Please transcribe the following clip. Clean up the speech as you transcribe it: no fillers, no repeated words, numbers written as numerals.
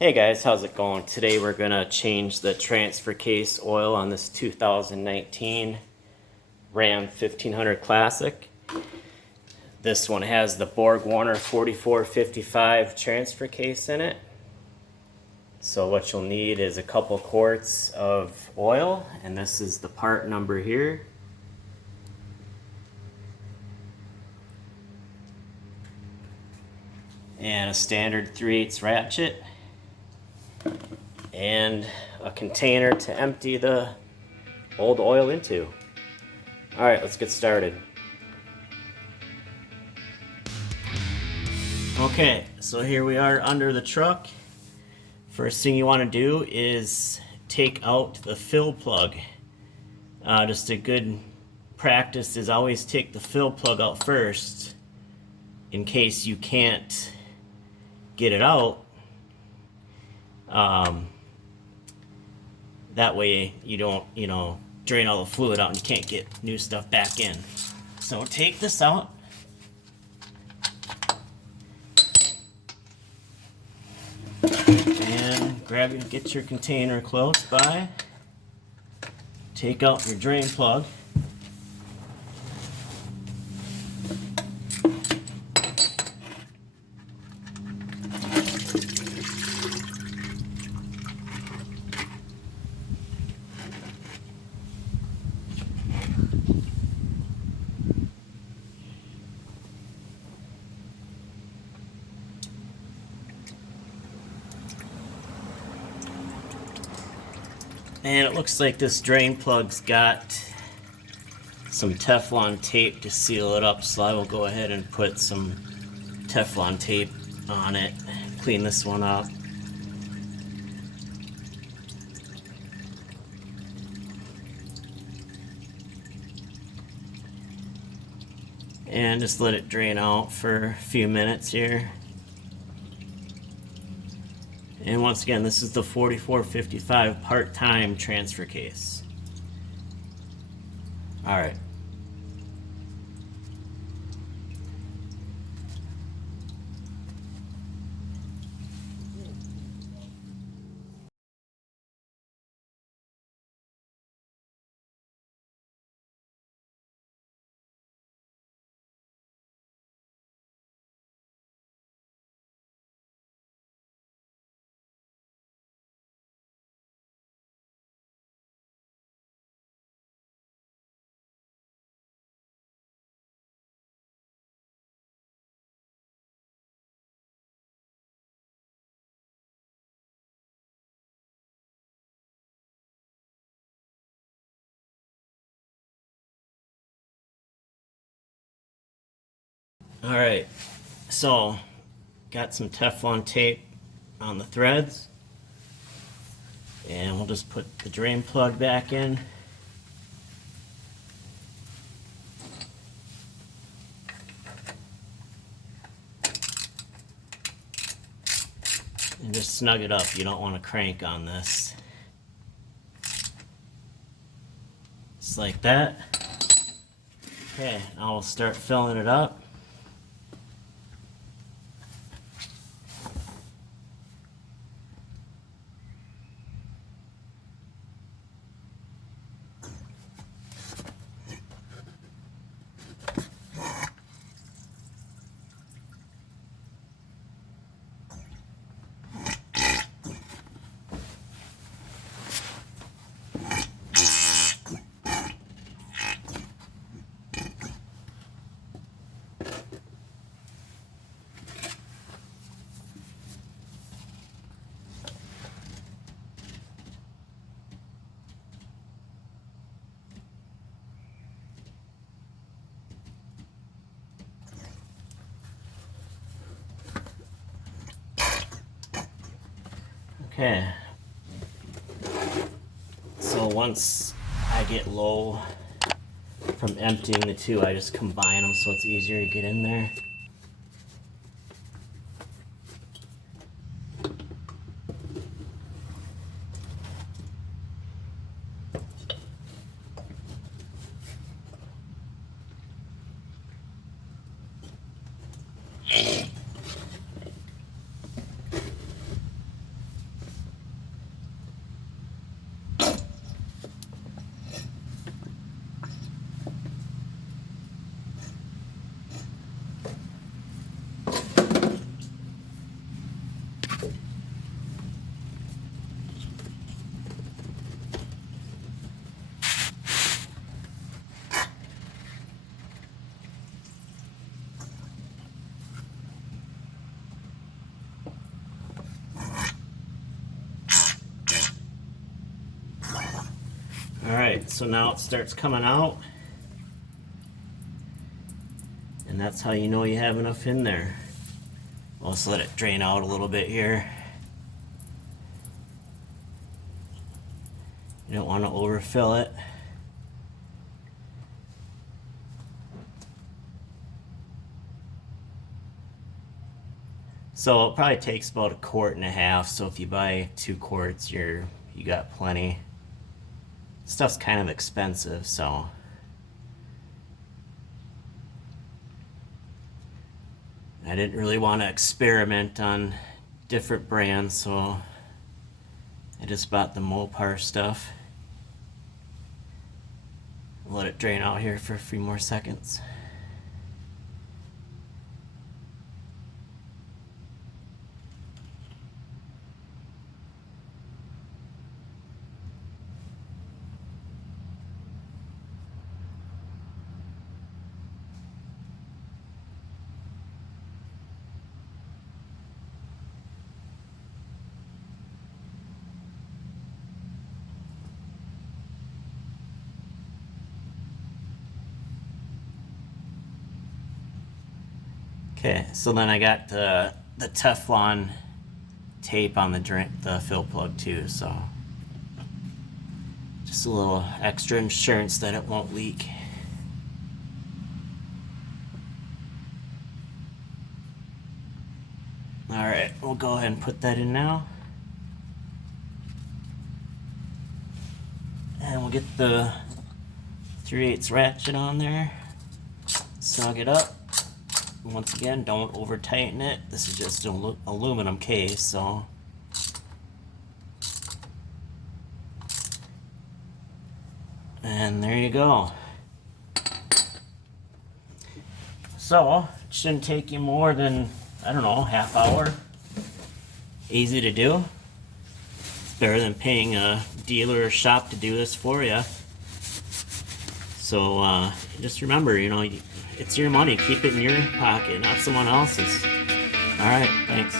Hey guys, how's it going? Today we're gonna change the transfer case oil on this 2019 Ram 1500 Classic. This one has the BorgWarner 4455 transfer case in it. So what you'll need is a couple quarts of oil, and this is the part number here. And a standard 3/8 ratchet. And a container to empty the old oil into. Alright, let's get started. Okay, so here we are under the truck. First thing you want to do is take out the fill plug. Just a good practice is always take the fill plug out first in case you can't get it out. That way you don't, drain all the fluid out and you can't get new stuff back in. So take this out. And get your container close by. Take out your drain plug. And it looks like this drain plug's got some Teflon tape to seal it up, so I will go ahead and put some Teflon tape on it, clean this one up. And just let it drain out for a few minutes here. And once again, this is the 4455 part-time transfer case. All right. All right, so got some Teflon tape on the threads, and we'll just put the drain plug back in. And just snug it up. You don't want to crank on this. Just like that. Okay, now we'll start filling it up. Okay, so once I get low from emptying the two, I just combine them so it's easier to get in there. Alright, so now it starts coming out. And that's how you know you have enough in there. Let's let it drain out a little bit here. You don't want to overfill it. So it probably takes about 1.5 quarts, so if you buy 2 quarts, you got plenty. Stuff's kind of expensive, so I didn't really want to experiment on different brands, so I just bought the Mopar stuff. Let it drain out here for a few more seconds. Okay, so then I got the Teflon tape on the fill plug too, so just a little extra insurance that it won't leak. Alright, we'll go ahead and put that in now. And we'll get the 3/8 ratchet on there, snug it up. Once again, don't over tighten it. This is just an aluminum case, so and there you go. So it shouldn't take you more than, I don't know, half hour. Easy to do. It's better than paying a dealer or shop to do this for you. So just remember, you know, it's your money. Keep it in your pocket, not someone else's. All right, thanks.